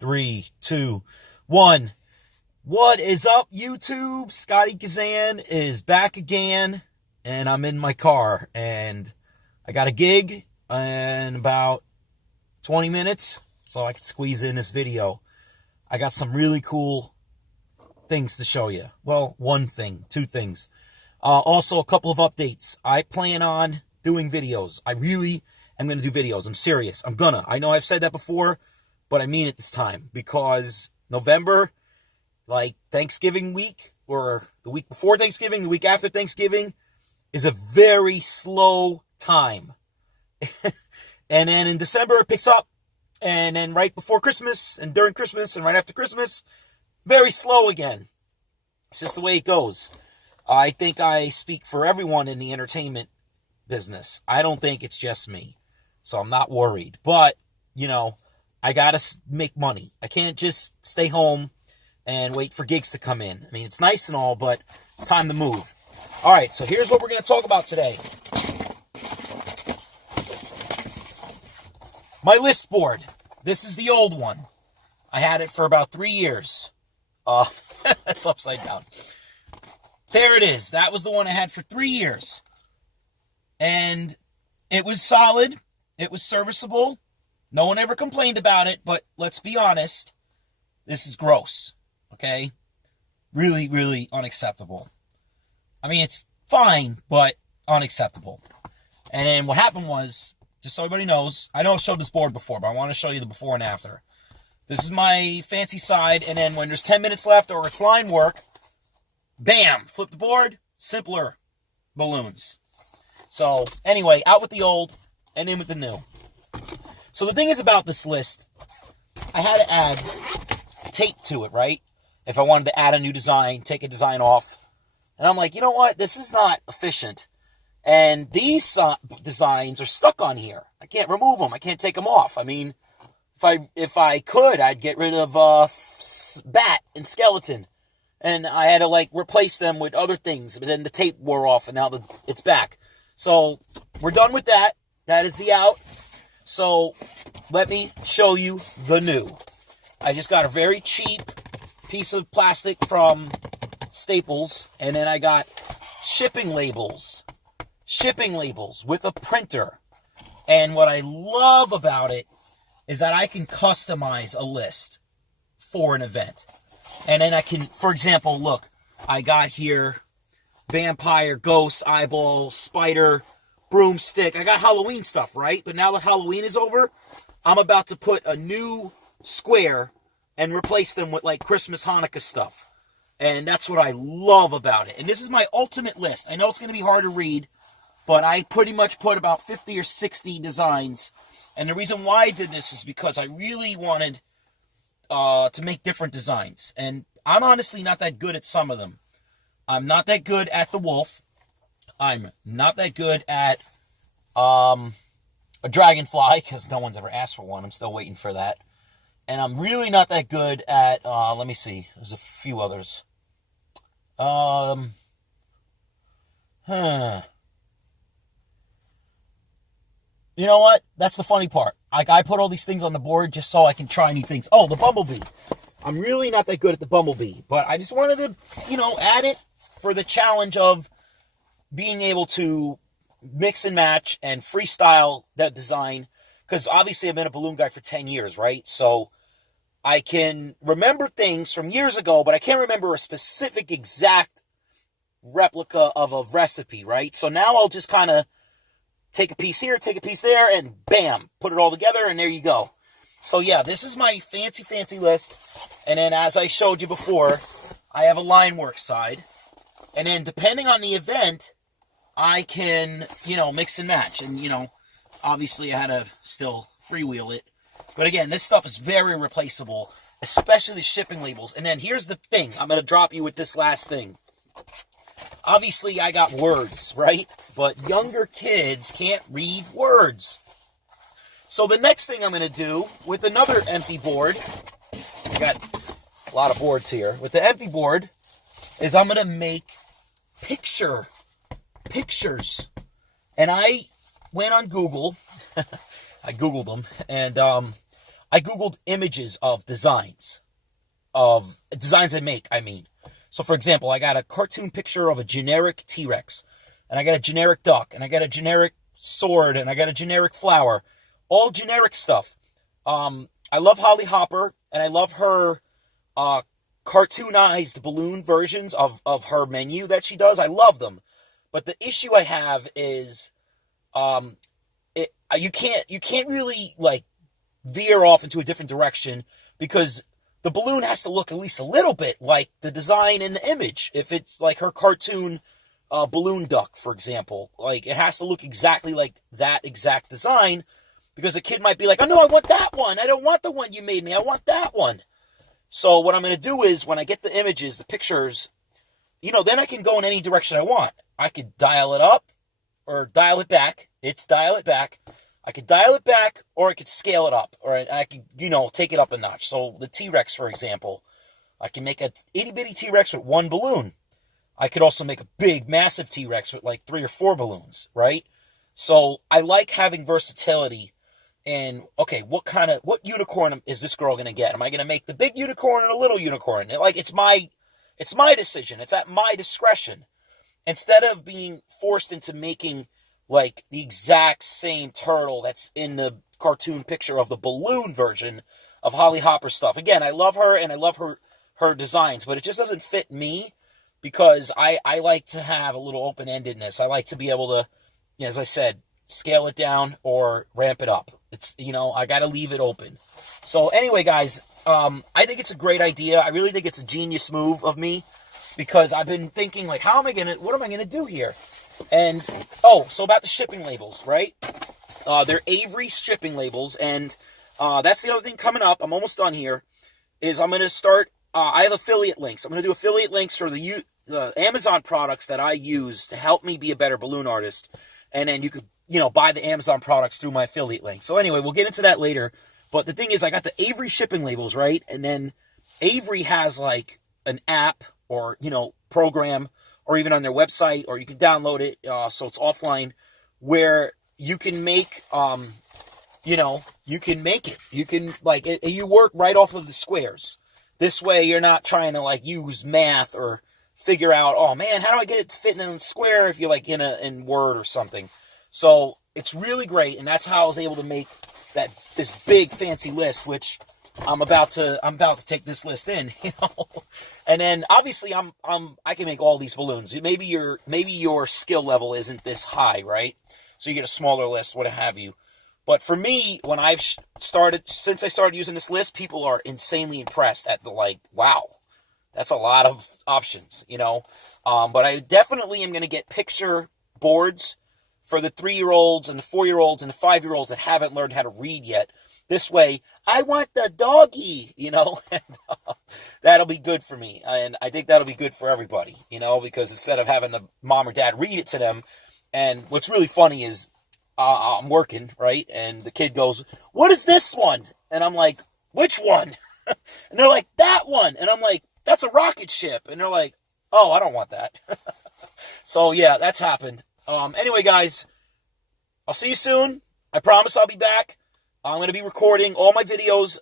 Three, two, one. What is up, YouTube? Scotty Kazan is back again, and I'm in my car, and I got a gig in about 20 minutes, so I can squeeze in this video. I got some really cool things to show you. Well, one thing, two things. Also, a couple of updates. I plan on doing videos. I really am going to do videos. I'm serious. I know I've said that before, but I mean it this time, because November, like Thanksgiving week, or the week before Thanksgiving, the week after Thanksgiving, is a very slow time. And then in December it picks up, and then right before Christmas, and during Christmas, and right after Christmas, very slow again. It's just the way it goes. I think I speak for everyone in the entertainment business. I don't think it's just me, so I'm not worried. But, you know, I gotta make money. I can't just stay home and wait for gigs to come in. I mean, it's nice and all, but it's time to move. All right, so here's what we're going to talk about today. My list board. This is the old one. I had it for about 3 years. It's upside down. There it is. That was the one I had for 3 years. And it was solid. It was serviceable. No one ever complained about it, but let's be honest, this is gross, okay? Really, really unacceptable. I mean, it's fine, but unacceptable. And then what happened was, just so everybody knows, I know I've showed this board before, but I want to show you the before and after. This is my fancy side, and then when there's 10 minutes left or it's line work, bam, flip the board, simpler balloons. So, anyway, out with the old and in with the new. So the thing is about this list, I had to add tape to it, right? If I wanted to add a new design, take a design off. And I'm like, you know what? This is not efficient. And these designs are stuck on here. I can't remove them. I can't take them off. I mean, if I could, I'd get rid of Bat and Skeleton. And I had to, like, replace them with other things. But then the tape wore off, and now it's back. So we're done with that. That is the out. So, let me show you the new. I just got a very cheap piece of plastic from Staples, and then I got shipping labels with a printer. And what I love about it is that I can customize a list for an event. And then I can, for example, look, I got here vampire, ghost, eyeball, spider, broomstick. I got Halloween stuff, right? But now that Halloween is over, I'm about to put a new square and replace them with, like, Christmas, Hanukkah stuff. And that's what I love about it. And this is my ultimate list. I know it's going to be hard to read, but I pretty much put about 50 or 60 designs. And the reason why I did this is because I really wanted to make different designs. And I'm honestly not that good at some of them. I'm not that good at the wolf. I'm not that good at a dragonfly, because no one's ever asked for one. I'm still waiting for that. And I'm really not that good at, let me see, there's a few others. You know what? That's the funny part. Like, I put all these things on the board just so I can try new things. Oh, the bumblebee. I'm really not that good at the bumblebee, but I just wanted to, add it for the challenge of being able to mix and match and freestyle that design, because obviously I've been a balloon guy for 10 years, right? So I can remember things from years ago, but I can't remember a specific exact replica of a recipe, right? So now I'll just kind of take a piece here, take a piece there, and bam, put it all together, and there you go. So yeah, this is my fancy list. And then, as I showed you before, I have a line work side. And then depending on the event, I can, mix and match. And, obviously I had to still freewheel it. But again, this stuff is very replaceable, especially the shipping labels. And then here's the thing. I'm going to drop you with this last thing. Obviously, I got words, right? But younger kids can't read words. So the next thing I'm going to do with another empty board, I got a lot of boards here. With the empty board, is I'm going to make pictures. And I went on Google. I Googled them. And I Googled images of designs I make, I mean. So, for example, I got a cartoon picture of a generic T-Rex, and I got a generic duck, and I got a generic sword, and I got a generic flower. All generic stuff. I love Holly Hopper, and I love her cartoonized balloon versions of her menu that she does. I love them. But the issue I have is you can't really, like, veer off into a different direction, because the balloon has to look at least a little bit like the design in the image. If it's like her cartoon balloon duck, for example, like, it has to look exactly like that exact design, because a kid might be like, oh no, I want that one. I don't want the one you made me. I want that one. So what I'm going to do is, when I get the images, the pictures, then I can go in any direction I want. I could dial it up or dial it back. Dial it back. I could dial it back, or I could scale it up, or I could, take it up a notch. So the T-Rex, for example, I can make a itty-bitty T-Rex with one balloon. I could also make a big, massive T-Rex with like 3 or 4 balloons, right? So I like having versatility in, okay, what unicorn is this girl going to get? Am I going to make the big unicorn or the little unicorn? Like, it's my decision. It's at my discretion. Instead of being forced into making like the exact same turtle that's in the cartoon picture of the balloon version of Holly Hopper stuff. Again, I love her and I love her designs, but it just doesn't fit me, because I like to have a little open-endedness. I like to be able to, as I said, scale it down or ramp it up. It's, I got to leave it open. So anyway, guys, I think it's a great idea. I really think it's a genius move of me, because I've been thinking, like, what am I going to do here? And, so about the shipping labels, right? They're Avery shipping labels, and that's the other thing coming up. I'm almost done here, is I'm going to start, I have affiliate links. I'm going to do affiliate links for the Amazon products that I use to help me be a better balloon artist, and then you could, buy the Amazon products through my affiliate link. So anyway, we'll get into that later, but the thing is, I got the Avery shipping labels, right? And then Avery has, like, an app or, program, or even on their website, or you can download it, so it's offline, where you can make, you can make it. You can, like, you work right off of the squares. This way, you're not trying to, like, use math or figure out, oh man, how do I get it to fit in a square if you're, like, in Word or something. So it's really great, and that's how I was able to make this big fancy list, which I'm about to take this list in, and then obviously I can make all these balloons. Maybe your skill level isn't this high, right? So you get a smaller list, what have you. But for me, when since I started using this list, people are insanely impressed at the, like, wow, that's a lot of options, But I definitely am going to get picture boards for the 3-year-olds and the 4-year-olds and the 5-year-olds that haven't learned how to read yet. This way, I want the doggy, and that'll be good for me. And I think that'll be good for everybody, because instead of having the mom or dad read it to them, and what's really funny is I'm working, right? And the kid goes, what is this one? And I'm like, which one? And they're like, that one. And I'm like, that's a rocket ship. And they're like, oh, I don't want that. So yeah, that's happened. Anyway, guys, I'll see you soon. I promise I'll be back. I'm going to be recording all my videos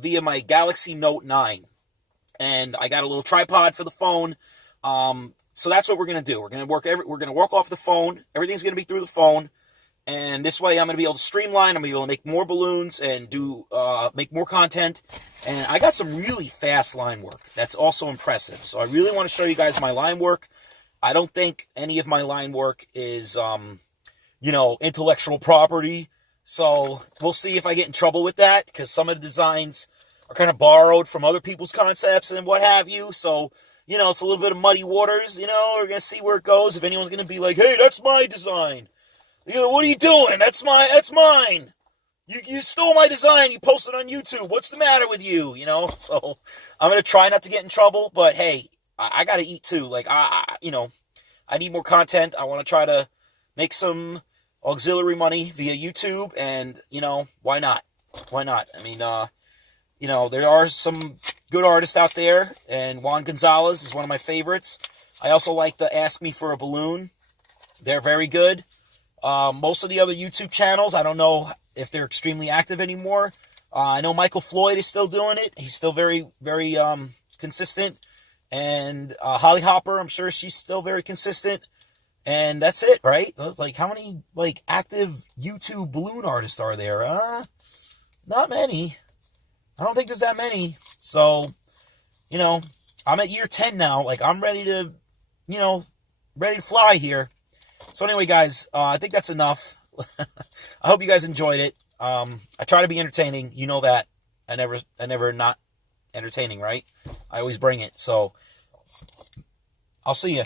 via my Galaxy Note 9. And I got a little tripod for the phone. So that's what we're going to do. We're going to work off the phone. Everything's going to be through the phone. And this way I'm going to be able to streamline. I'm going to be able to make more balloons and make more content. And I got some really fast line work. That's also impressive. So I really want to show you guys my line work. I don't think any of my line work is, intellectual property. So we'll see if I get in trouble with that, because some of the designs are kind of borrowed from other people's concepts and what have you. So, it's a little bit of muddy waters, we're going to see where it goes. If anyone's going to be like, hey, that's my design. What are you doing? That's mine. You stole my design. You posted on YouTube. What's the matter with you? So I'm going to try not to get in trouble, but hey, I got to eat too. Like, I need more content. I want to try to make some auxiliary money via YouTube, and, why not? Why not? I mean, there are some good artists out there, and Juan Gonzalez is one of my favorites. I also like the Ask Me for a Balloon. They're very good. Most of the other YouTube channels, I don't know if they're extremely active anymore, I know Michael Floyd is still doing it. He's still very, very consistent. And Holly Hopper, I'm sure she's still very consistent. And that's it, right? Like, how many, like, active YouTube balloon artists are there? Not many. I don't think there's that many. So, you know, I'm at year 10 now. Like, I'm ready to, you know, ready to fly here. So anyway, guys, I think that's enough. I hope you guys enjoyed it. I try to be entertaining. You know that. I never not entertaining, right? I always bring it. So I'll see you.